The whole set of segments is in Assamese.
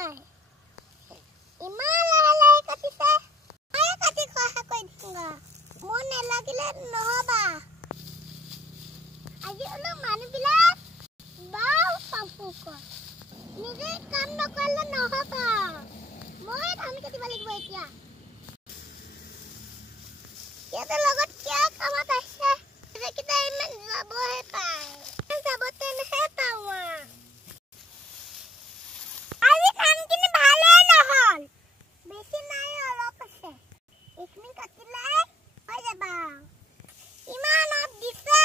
নাই ইমান লাহে কাটিছে আয় কাটি খোৱা কৈ দিংগা মন নেলাগিলে নহবা আজি ওলো মানুহবিলাক বাও পাম্পু কৰ নিজে কাম নকৰিলে নহবা মই ধান কাটিব লাগিব এতিয়া ইয়াতে লগত কিয় কামত আছে যেকিটা ইমান যাবহে পায় যাবতে নেহে পাৱা আজি ধান কিনি ভালে নহল বেছি নাই অলপ আছে একমিনিট কাটিলে হৈ যাবা ইমান দিছে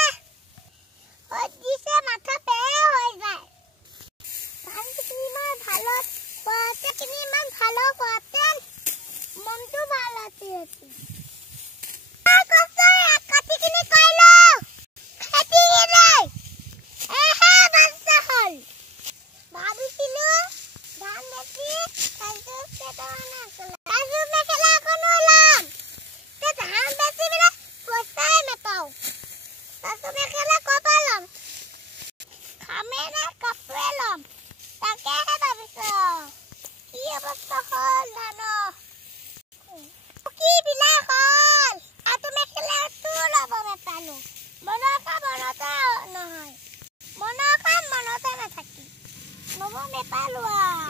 মাথা বেয়া হৈ যায় ধান কিনি ইমান ভালো পোৱাতে কিনি ইমান ভালো পোৱাতে মনটো ভাল আছে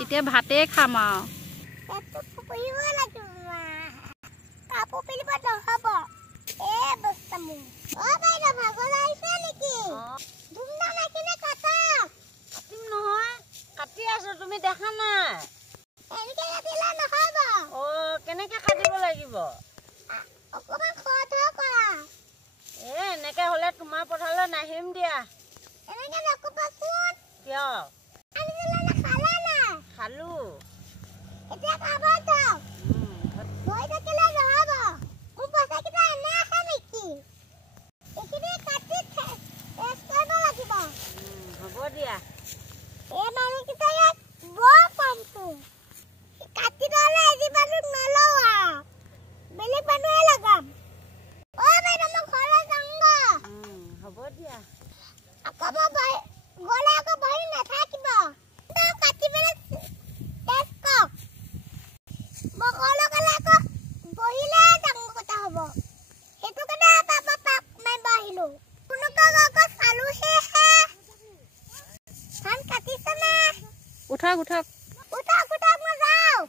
এতিয়া ভাতে খাম আও এটো ফুৰিব লাগিব কাপোৰ পিলিব নহব এ বস্তামু অ বাইনা ভাগৰ আইছে নেকি ধুমনা নাকিনে কাটা কাটিম নহয় কাটি আছো তুমি দেখা নাই এনেকে কাটিলে নহব ও কেনেকে কাটিব লাগিব অকমান খোৱা কৰা এ এনেকে হলে তোমাৰ পথাৰলৈ নাহিম দিয়া এনেকে নকবা কোন কিয় আমি জলা খালা না খালো এতিয়া খাবা যাও মই থাকিলে নহব মোৰ পইচা কিটা এনে আছে নেকি এখিনি কাটি টেষ্ট কৰিব লাগিব হ'ব দিয়া এ মানুহ কিটা ইয়াত বৰ পাম্পু কাটি দলে আজি মানুহ নলৱা বেলেগ মানুহে লগাম অ বাইদেউ মই ঘৰলৈ যাংগা হ'ব দিয়া আকবা বাই গলে আকৌ বহি নাথাকিব কাটি পেলে টেষ্ট কক বকলো গলে আকৌ বহিলে ডাঙৰ কথা হ'ব হেতু কাৰণে পাপা পাক মই বাহিলো কোনকা আকৌ চালু হে ধান কাটিছে না উঠক মই যাও